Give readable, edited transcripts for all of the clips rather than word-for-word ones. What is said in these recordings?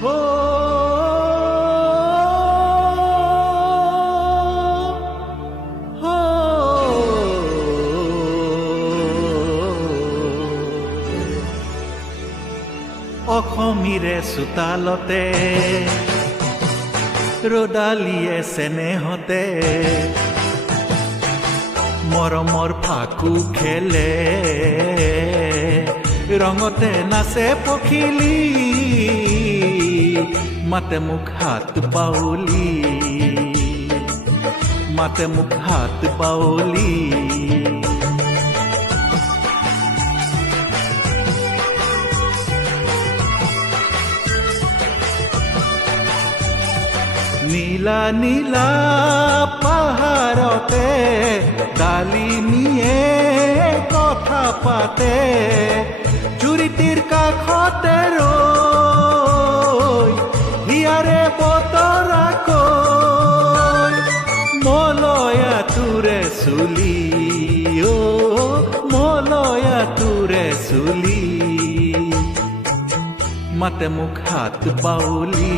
हो हो অসমীৰে চোতালতে ৰদালিয়ে চেনেহতে মৰমৰ ফাকু খেলে ৰঙতে নাচে পখিলি মাতে মোক হাত বাউলি মাতে মোক হাত বাউলি নীলা নীলা পাহাৰতে ডালিমিয়ে কথা পাতে জুৰিটিৰ কাষতে ৰৈ হিয়াৰে বতৰা কৈ মলয়া তোৰে চুলি অ মলয়া তোৰে চুলি মাতে মোক হাত বাউলি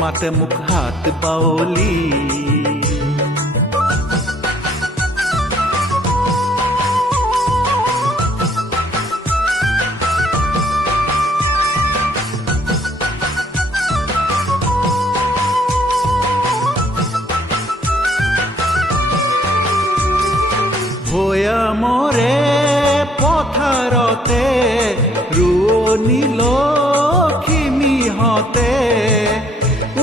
মাতে মোক হাত বাউলি ভৈয়ামৰে পথাৰতে ৰোৱনী লখিমীহঁতে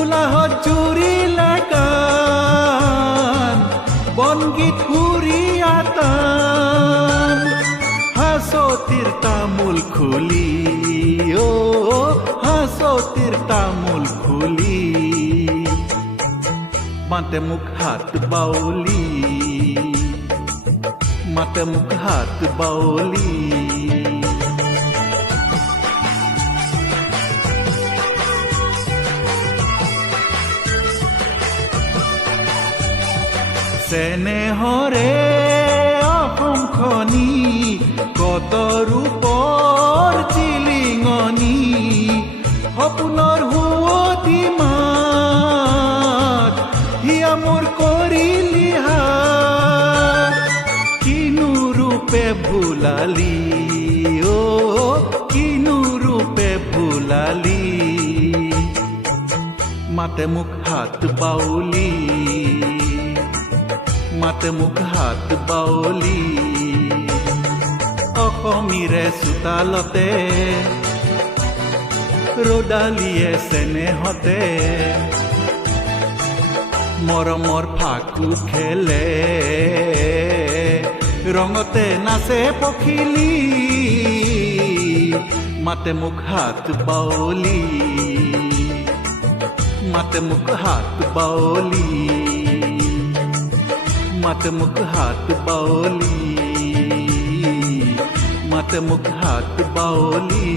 উলাহত জুৰিলে গান বনগীত হুৰিয়াতান হাঁচতিৰ তামোল খুলি অ হাঁচতিৰ তামোল খুলি মাতে মোক হাত বাউলি মাতে মোক হাত বাউলি চেনেহৰে অসমখনি কত ৰূপৰ চিলিঙনি সপোনৰ হুৱতি মাত হিয়া মোৰ কৰিলি হাত কিনো ৰূপে ভুলালি অ কিনো ৰূপে ভুলালি মাতে মোক হাত বাউলি মাতে মোক হাত বাউলি অসমীৰে চোতালতে ৰদালিয়ে চেনেহতে মৰমৰ ফাকু খেলে ৰঙতে নাচে পখিলি মাতে মোক হাত বাউলি মাতে মোক হাত বাউলি মাতে মোক হাত বাউলি মাতে মোক হাত বাউলি